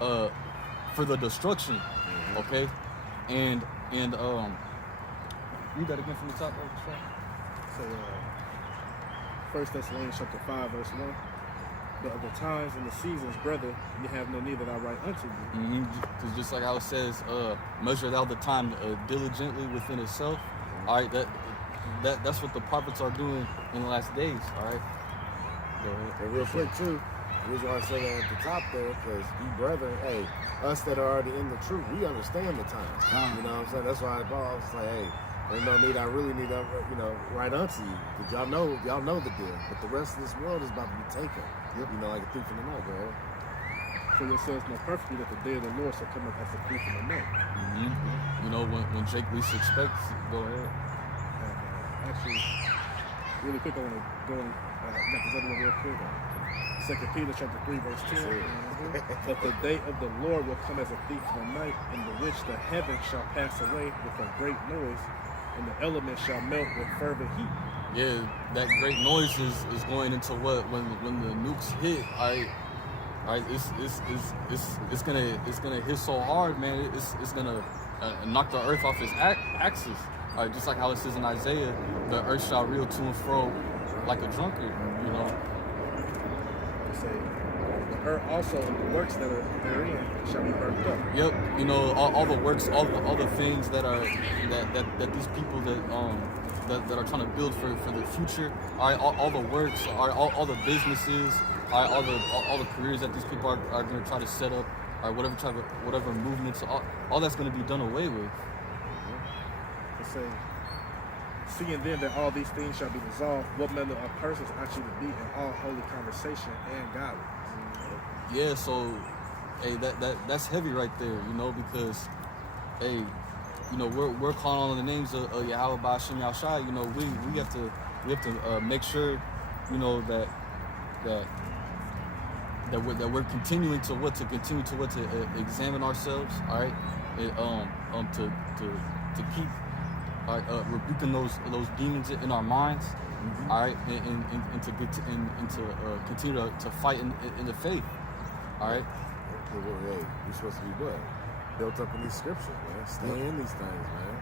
the destruction, okay, and read that again from the top. So, 1 Thessalonians chapter 5, verse 1. But of the times and the seasons, brother, you have no need that I write unto you. Because just like how it says, measure thou the time diligently within itself. All right, that's what the prophets are doing in the last days. All right. And real quick too, the reason why I say that at the top there, because you brethren, hey, us that are already in the truth, we understand the time. You know what I'm saying? That's why I was like, hey, there's no need. I really need to, write unto you, because y'all know the deal. But the rest of this world is about to be taken. Like a thief in the night, bro. For yourselves know perfectly that the day of the Lord shall come up as a thief in the night. When Jake least expects, go ahead. Actually, really quick, I want to go and got this other one real quick. 2 Peter chapter 3, verse 10. But the day of the Lord will come as a thief in the night, in the which the heavens shall pass away with a great noise, and the elements shall melt with fervent heat. Yeah, that great noise is going into what when the nukes hit. It's gonna hit so hard, man. It's gonna knock the earth off its axis. All right, just like how it says in Isaiah, the earth shall reel to and fro like a drunkard. They say the earth also and the works that are therein shall be burnt up. Yep, all the works, all the things that are that these people that are trying to build for the future. All the works, all the businesses, all the careers that these people are going to try to set up, whatever movements, all that's going to be done away with. They say, seeing then that all these things shall be dissolved, what manner of persons ought you to be in all holy conversation and godliness? Yeah, so hey, that's heavy right there, because hey, we're calling on the names of Yahawah He, Yahawashi He. We have to make sure, that we're continuing to examine ourselves, all right, to keep rebuking those demons in our minds, all right, and to continue to fight in the faith, all right. Hey, we're supposed to be what? Built up in these scriptures, man. Stay in these things, man.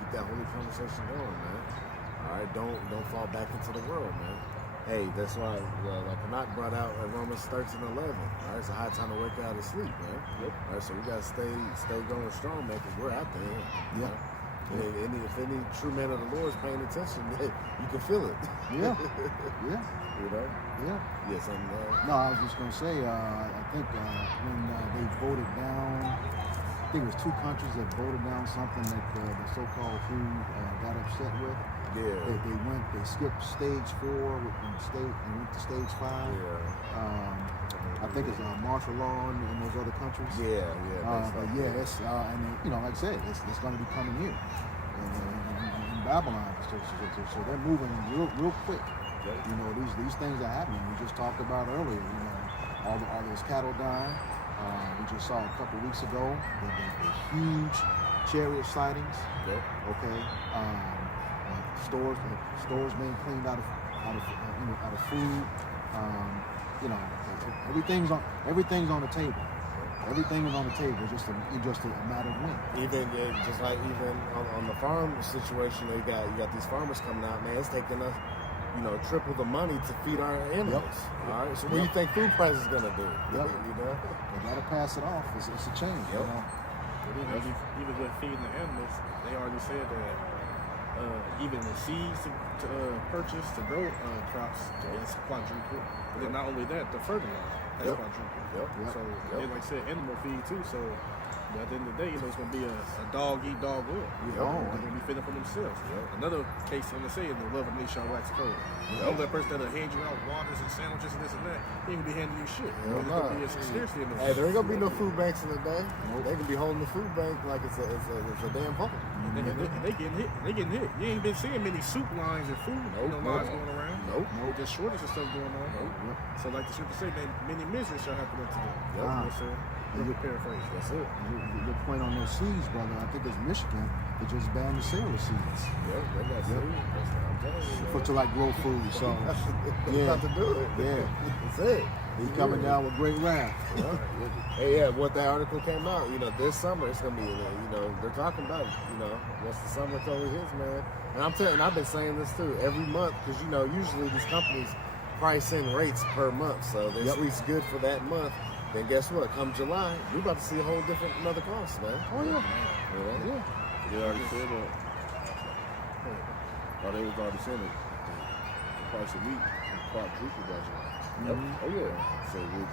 Keep that holy conversation going, man. All right, don't fall back into the world, man. Hey, that's why, like Anak brought out Romans 13:11. All right, it's a high time to wake out of sleep, man. All right, so we gotta stay going strong, man, because we're out there. And if any true man of the Lord is paying attention, you can feel it. Yeah. Yes, No, I was just gonna say, I think when they voted down, I think it was 2 countries that voted down something that the so-called WHO got upset with. Yeah. They skipped stage 4 and went to stage 5. I think it's martial law in those other countries. But it's and then, like I said, it's going to be coming here in Babylon. So they're moving real quick. These things are happening. We just talked about earlier. All those cattle dying. We just saw a couple weeks ago the huge chariot sightings. Okay. Stores being cleaned out of food. Everything's on the table. Everything is on the table. It's just a matter of when. Even on the farm situation, you got these farmers coming out, man. It's taking us, triple the money to feed our animals. All right. So what do you think food price is gonna do? They gotta pass it off. It's a change. Even with feeding the animals, they already said that even the seeds to purchase to grow crops is quadruple. But then not only that, the fertilizer has quadruple. So they like I said, animal feed too. So But at the end of the day, it's going to be a dog eat dog world. Yeah. They're going to be fending for themselves. Another case in the saying, the love of me shall wax cold. The only person that'll hand you out waters and sandwiches and this and that, he ain't going to be handing you shit. There's going to be a scarcity in the Hey, there ain't gonna be no food banks in the day. They can be holding the food bank like it's a damn pump. They getting hit. They getting hit. You ain't been seeing many soup lines and food lines going around. There's shortage of stuff going on. So like the scripture say, man, many miseries shall happen unto them. You know what I'm saying? Really paraphrase. That's it. Your point on those seeds, brother, I think it's Michigan that just banned the sale of seeds. Yep, they got seeds. That's what I'm telling you. For to like grow food. So They're about to do it. Yeah. That's it. He's coming down with great wrath. Hey, yeah, what that article came out, this summer it's gonna be, they're talking about it, once the summer totally hits, man. And I'm telling you, I've been saying this too every month because usually these companies price in rates per month, so their sweet's good for that month. Then guess what? Come July, we're about to see a whole different another cost, man. Oh yeah. They already said that. They was already saying it. The price of meat quadrupled by July. Yep. Oh yeah. So we're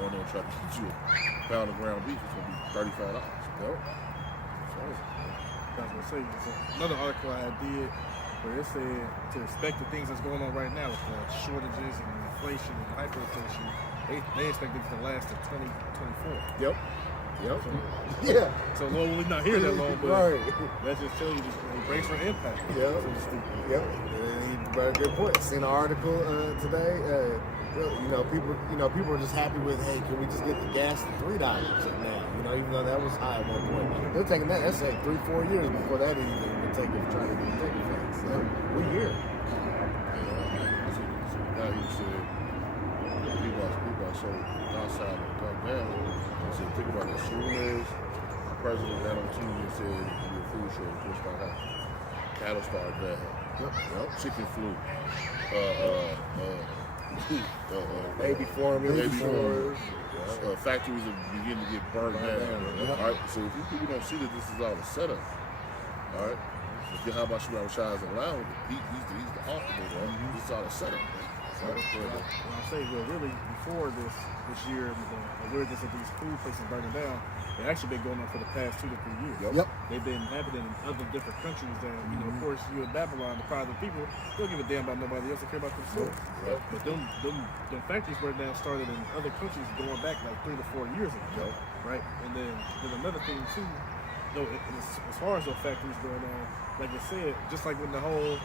going on trying to get you a pound of ground beef. It's gonna be $35. Yep. I was gonna say another article I did where it said to expect the things that's going on right now with the shortages and inflation and hyperinflation, they expect it to last to 2024. Yep. So, So Lord, we're not here that long, but right. that just tells you just brace for impact. Yep. So to speak. Yep. You brought a good point. Seen an article today. People are just happy with, hey, can we just get the gas to $3 now? Even though that was high at one point. They're taking that. That's like 3-4 years before that even been taken, trying to get it taken effect. So we're here. Now he said, people are so outside and come down. I said, think about it. As soon as the president got on TV and said it could be a food shortage, what's going to happen? Cattle started dying. Yep. Chicken flu. Baby formula. Factories are beginning to get burned down. All right. So if you people don't see that this is all a setup, all right. If Yahawashi He is allowed, he's the author. This is all a setup. When I say, really, before this year, the awareness of these food places burning down, it's actually been going on for the past 2 to 3 years. Yep. They've been happening in other different countries, and of course, you in Babylon, the private people, they don't give a damn about nobody else. They care about themselves. Yep. But them factories burning down started in other countries going back like 3 to 4 years ago, right? And then there's another thing too. As far as those factories going on, like I said, just like when the whole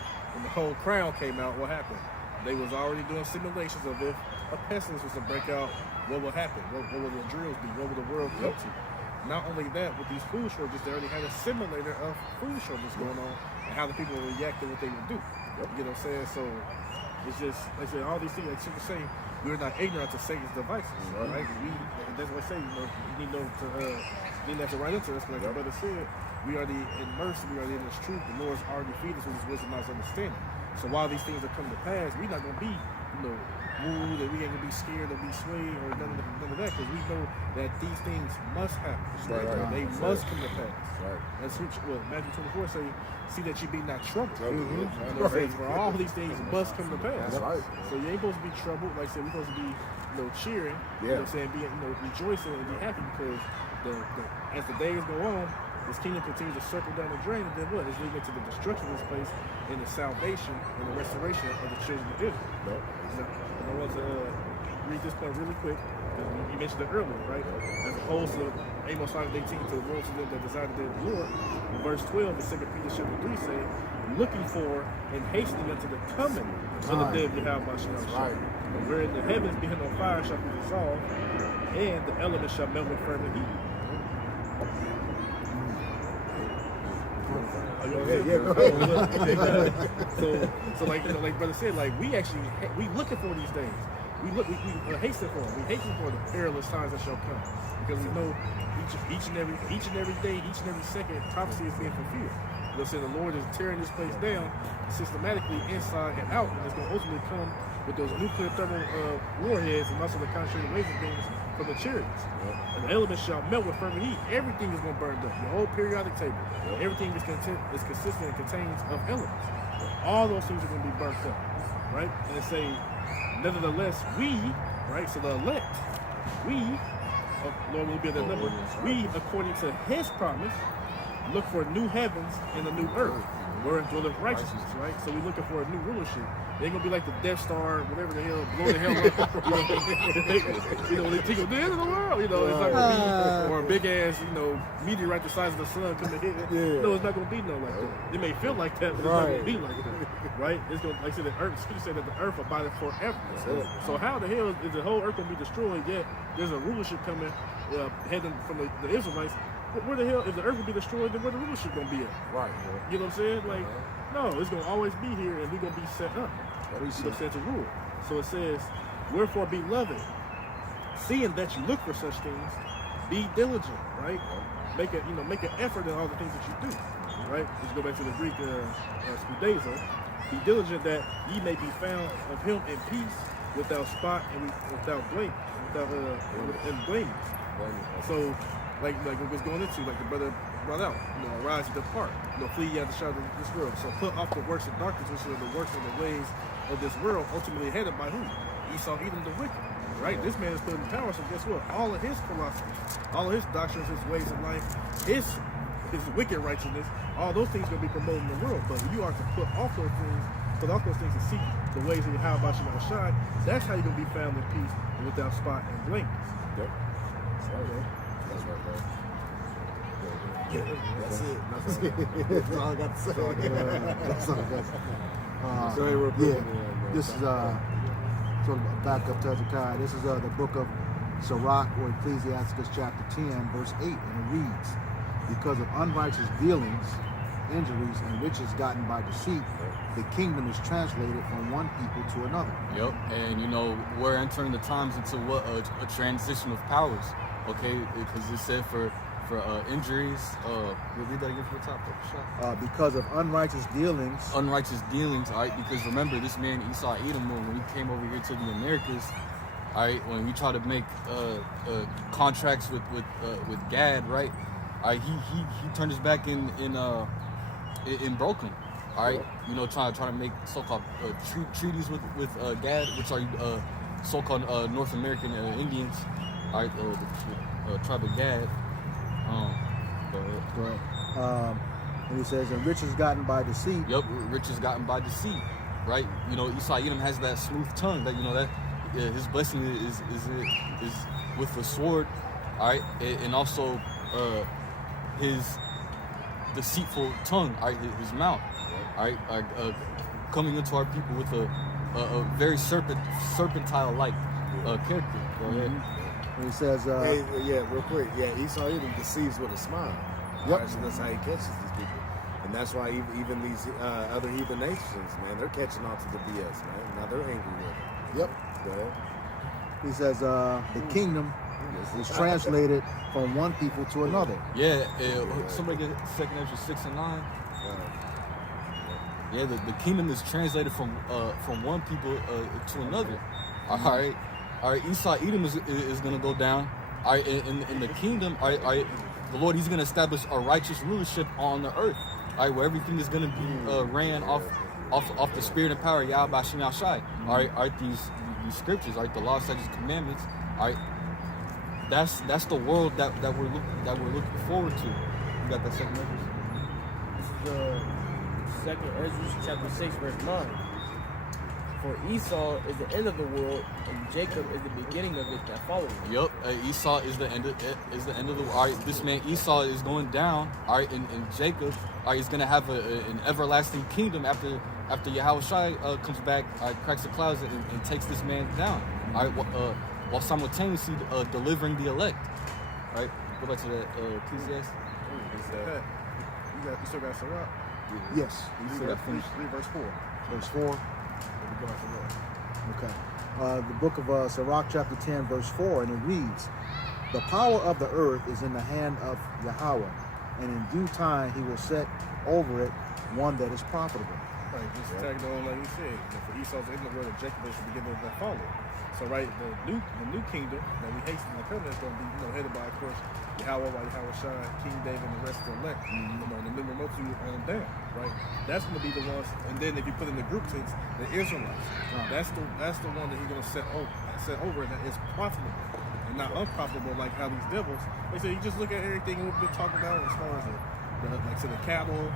crown came out, what happened? They was already doing simulations of if a pestilence was to break out, what would happen? What would the drills be? What would the world come to? Not only that, with these food shortages, they already had a simulator of food shortages going on and how the people would react to what they would do. You know what I'm saying? So it's just, like I said, all these things, like people say, we're not ignorant to Satan's devices, right? That's what I say, you need to have to write into this, like your brother said, we already immersed, we already in this truth, the Lord's already feed us with his wisdom and understanding. So while these things are coming to pass, we're not going to be, moved, and we ain't going to be scared or be swayed or none of that, because we know that these things must happen. They must come to pass. Right. That's what Matthew 24 say, see that you be not troubled. For all these things must come to pass. That's right. So you ain't supposed to be troubled. Like I said, we're supposed to be cheering, you know what I'm saying, be rejoicing and be happy, because as the days go on, this kingdom continues to circle down the drain, and then what? It's leading to the destruction of this place and the salvation and the restoration of the children of Israel. I want to read this point really quick, because you mentioned it earlier, right? As opposed to Amos 5:18, to the world to them that desire the Lord. In verse 12, the 2 Peter chapter 3 say, looking for and hastening unto the coming of the day of Yahawashi He. Right. Wherein the heavens being on fire shall be dissolved, and the elements shall melt with fervent heat. Go ahead. So like brother said, like we looking for these days. We hasten for them. We hasten for the perilous times that shall come, because we know each and every day, each and every second, prophecy is being fulfilled. They'll say the Lord is tearing this place down systematically inside and out, and it's going to ultimately come with those nuclear thermal warheads and also the concentrated laser beams from the chariots. And the elements shall melt with fervent heat. Everything is going to burn up. The whole periodic table. Everything is consistent and contains of elements. All those things are going to be burnt up, right? And it say, nevertheless, we, right? So the elect, we Lord will be in their number. We, according to His promise, look for new heavens and a new earth, wherein dwelleth righteousness, right? So we're looking for a new rulership. It ain't gonna be like the Death Star, whatever the hell, blow the hell up. They think of the end of the world. It's not gonna be, or a big ass, meteorite the size of the sun come and hit it. No, it's not gonna be no like that. It may feel like that, but it's not gonna be like that, right? It's gonna, like I said, the earth. Scripture said that the earth abideth forever. So how the hell is the whole earth gonna be destroyed? Yet there's a rulership coming, heading from the Israelites. Where the hell, if the earth will be destroyed, then where the rulership gonna be at? Right. You know what I'm saying? Like, no, it's gonna always be here, and we're gonna be set up. Set to rule. So it says, wherefore, beloved, seeing that you look for such things, be diligent, right? Make an effort in all the things that you do, right? Let's go back to the Greek spudezo. Be diligent that ye may be found of him in peace, without spot and without blame, and blame. So, like what was going into, like the brother brought out, arise and depart, flee ye out the shadow of this world. So put off the works of darkness, which are the works of the ways of this world, ultimately headed by who? Esau, Edom, the wicked, right? This man is put in power, so guess what? All of his philosophy, all of his doctrines, his ways of life, his wicked righteousness, all those things going to be promoted in the world. But you are to put off those things and seek the ways of Yahawashi He. That's how you're going to be found in peace and without spot and blame. Yep. That's right, bro. That's it. That's all I got to say. That's all I got to say. This is sort of back up to Hezekiah. This is the book of Sirach, or Ecclesiasticus chapter 10, verse 8, and it reads, because of unrighteous dealings, injuries, and riches gotten by deceit, the kingdom is translated from one people to another. Yep, and we're entering the times into what a transition of powers. Okay, because it said for injuries. We'll read that again from the top. Because of unrighteous dealings. Unrighteous dealings, all right? Because remember, this man Esau Edom, when he came over here to the Americas, all right, when we try to make contracts with Gad, right? All right, he turned his back in broke him. All right, trying to make so-called treaties with Gad, which are so-called North American Indians. All right, the tribe of Gad. Go ahead. And he says, and riches gotten by deceit. Yep, riches gotten by deceit, right? Esau Edom has that smooth tongue. That his blessing is with the sword, all right, and also his deceitful tongue, all right, his mouth, all right, coming into our people with a very serpentine-like character. Go ahead. And he says, real quick, Esau Edom deceives with a smile. Yep. Right, so that's how he catches these people. And that's why even these other heathen nations, man, they're catching on to the BS, man. Now they're angry with it. Yep. Go ahead. He says, the kingdom is translated from one people to another. Yeah, somebody get 2 Ezra 6 and 9. Yeah, the kingdom is translated from one people to another. All right. Esau Edom is going to go down. All right, in the kingdom, all right, the Lord, He's going to establish a righteous rulership on the earth. All right, where everything is going to be ran off the spirit and power of Yahawashi He. All right, these scriptures, all right, the law, statutes, commandments. All right, that's the world that we're looking forward to. You got that second Ezra? This is Second Ezra chapter 6, verse 9. For Esau is the end of the world, and Jacob is the beginning of it that follows. Yep, Esau is the end of the world. All right, this man Esau is going down. All right, and Jacob, all right, is going to have an everlasting kingdom after Yahawashi comes back, cracks the clouds, and takes this man down. All right, while simultaneously delivering the elect. All right, go back to that Ecclesiastes. You still got Sirach? Yes. Read verse 4. Verse 4. Okay. The book of Sirach chapter 10, verse 4, and it reads, the power of the earth is in the hand of Yahawah, and in due time He will set over it one that is profitable. Right, just tagging on like you said, for Esau's in the world of Jacob is the beginning of that follow. So the new kingdom that we hasten to come is going to be headed by, of course, Yahawah, Yahawashi, King David, and the rest of the elect. The number multitude on down, right? That's going to be the ones. And then if you put in the group sense, the Israelites. That's the one that He's going to set over, and that is profitable. And not unprofitable like how these devils. They say you just look at everything we've been talking about as far as the cattle,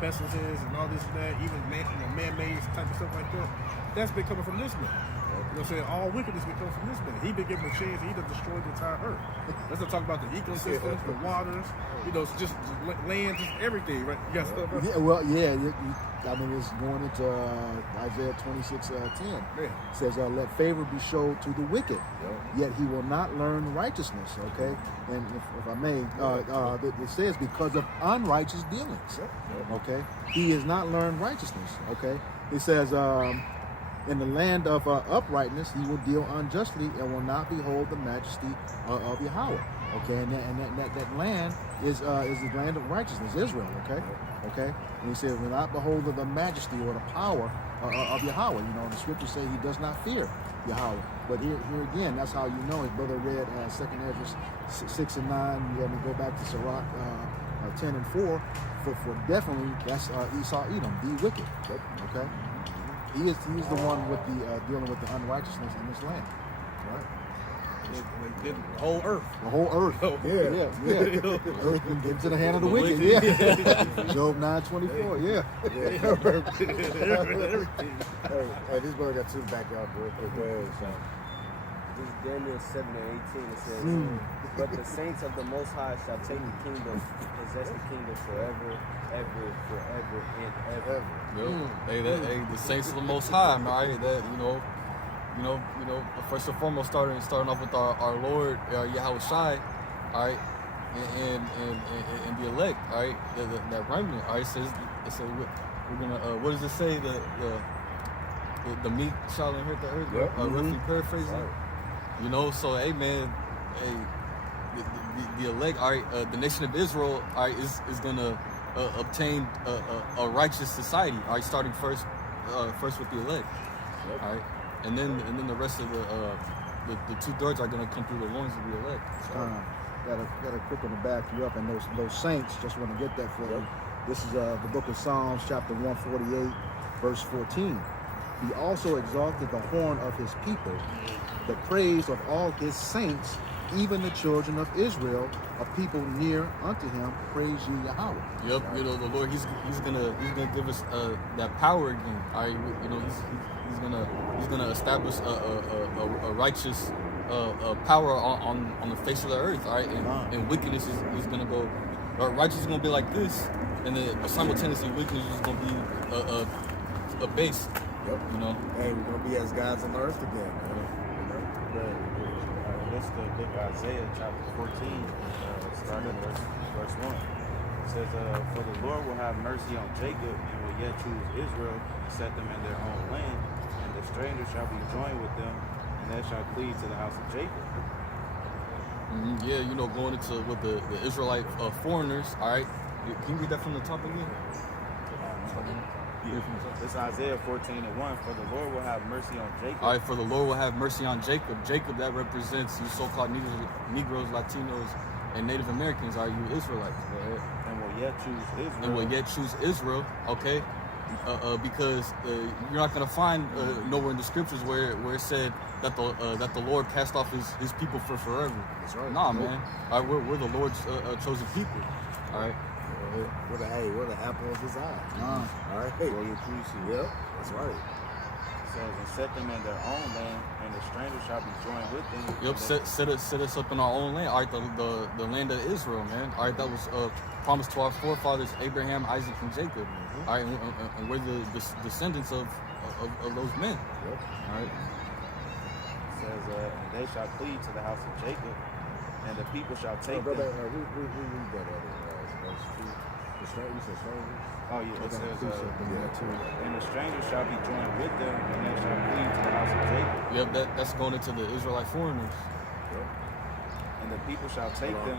pestilences and all this and that, even man-made type of stuff like that. That's been coming from this man. You know what I'm saying? All wickedness been coming from this man. He been given a chance. He done destroyed the entire earth. Let's not talk about the ecosystems, the waters, just land, just everything, right? Yes. Yeah, well, yeah. I mean, it's going into Isaiah 26:10. It says, "Let favor be showed to the wicked, yet he will not learn righteousness." Okay, and if I may, it says because of unrighteous dealings. Okay, he has not learned righteousness. Okay, it says. In the land of uprightness, he will deal unjustly and will not behold the majesty of Yahawah. Okay, and that land is the land of righteousness, Israel. Okay. And he said, will not behold the majesty or the power of Yahawah. The scriptures say he does not fear Yahawah. But here again, that's how you know. His brother read 2 Ezra 6 and 9. You let me go back to Sirach 10 and 4. For definitely, that's Esau Edom, the wicked. Okay. He is the one with the dealing with the unrighteousness in this land, right? The whole earth. The whole earth. Oh, yeah. Earth been given to the hand of the wicked. Yeah. Job 9:24. Yeah. Everything. Hey, this brother got two backyard real quick. Go ahead, Sean. This is Daniel 7:18. It says, "But the saints of the Most High shall take the kingdom, possess the kingdom forever, ever, and ever." Hey, the saints of the Most High, right? That first and foremost, starting off with our Lord Yahawashi, all right, and the elect, all right, that remnant, all right. It says we're gonna. What does it say? The meek shall inherit the earth. Roughly paraphrasing. So hey man, the elect, all right, the nation of Israel, all right, is gonna obtain a righteous society, all right, starting first with the elect, all right, and then the rest of the 2/3 are gonna come through the loins of the elect. Got a quick one to back you up, and those saints, just want to get that for you. This is the book of Psalms, chapter 148, verse 14. He also exalted the horn of his people, the praise of all his saints, even the children of Israel, a people near unto him. Praise ye Yahawah. Yep, the Lord, he's gonna give us that power again. All right, he's gonna establish a righteous power on the face of the earth. All right, and wickedness is gonna go. Righteousness is gonna be like this, and then simultaneously wickedness is gonna be a base. Yep. Hey, we're gonna be as gods on earth again. This is the book of Isaiah, chapter 14, starting at verse 1. It says, "For the Lord will have mercy on Jacob, and will yet choose Israel, and set them in their own land, and the stranger shall be joined with them, and they shall cleave to the house of Jacob." Yeah, going into with the Israelite foreigners. All right, can you read that from the top again? This is Isaiah 14:1. "For the Lord will have mercy on Jacob." All right, for the Lord will have mercy on Jacob. Jacob, that represents you so-called Negros, Latinos, and Native Americans. Are you Israelites? Go ahead. "And will yet choose Israel." And will yet choose Israel. Okay, because you're not going to find nowhere in the scriptures where it said that the Lord cast off his people for forever. That's right. Nah, man. All right, we're the Lord's chosen people. All right. We're the apple of his eye. All right. Royal priesthood. Yep, that's right. It says, "And set them in their own land, and the stranger shall be joined with them." Yep, set us up in our own land. All right, the land of Israel, man. All right, that was promised to our forefathers Abraham, Isaac, and Jacob. All right, and we're the descendants of those men. Yep. All right. It says, "And they shall cleave to the house of Jacob, and the people shall take them." Read that verse 2. You said strangers? Oh yeah, it says, Yeah. "And the stranger shall be joined with them, and they shall cleave to the house of Jacob." Yep, that's going into the Israelite foreigners. "And the people shall take them."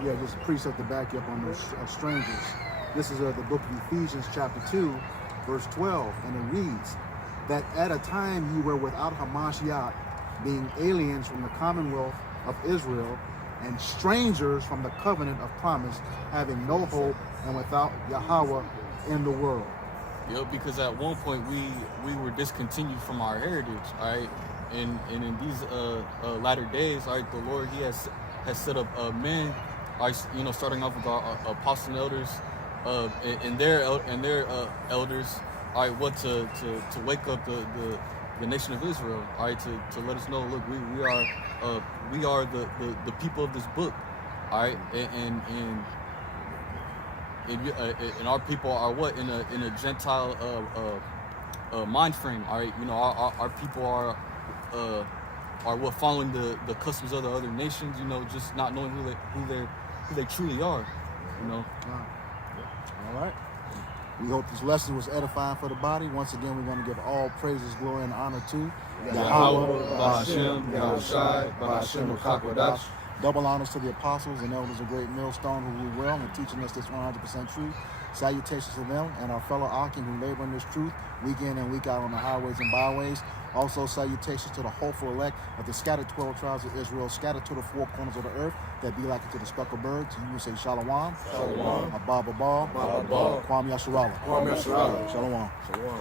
Yeah, just a precept to back you up on those strangers. This is the book of Ephesians, chapter 2, verse 12, and it reads, "That at a time you were without Hamashiach, being aliens from the commonwealth of Israel, and strangers from the covenant of promise, having no hope and without Yahawah in the world." Yep, because at one point we were discontinued from our heritage, all right? in these latter days, all right, the Lord, He has set up men, all right, you know, starting off with our apostles and elders, and their elders, all right, what to wake up the nation of Israel, all right, to let us know, look, we are the people of this book, all right, and our people are what in a Gentile mind frame, all right, you know, our people are what following the customs of the other nations, you know, just not knowing who they truly are, you know. All right. We hope this lesson was edifying for the body. Once again, we're going to give all praises, glory, and honor to Yahawah, Ba'ashem, Yahawashi, Ba'ashem, U'Chakwadash. Double honors to the apostles and elders of Great Millstone who rule well and teaching us this 100% truth. Salutations to them and our fellow Akim who labor in this truth week in and week out on the highways and byways. Also salutations to the hopeful elect of the scattered 12 tribes of Israel, scattered to the four corners of the earth, that be like unto the speckled bird. To you will say Shalom, Shalom, Abba Babal, Abba Babal, Kwam Yasharala, Kwam Yasharala, Shalom. Shalom.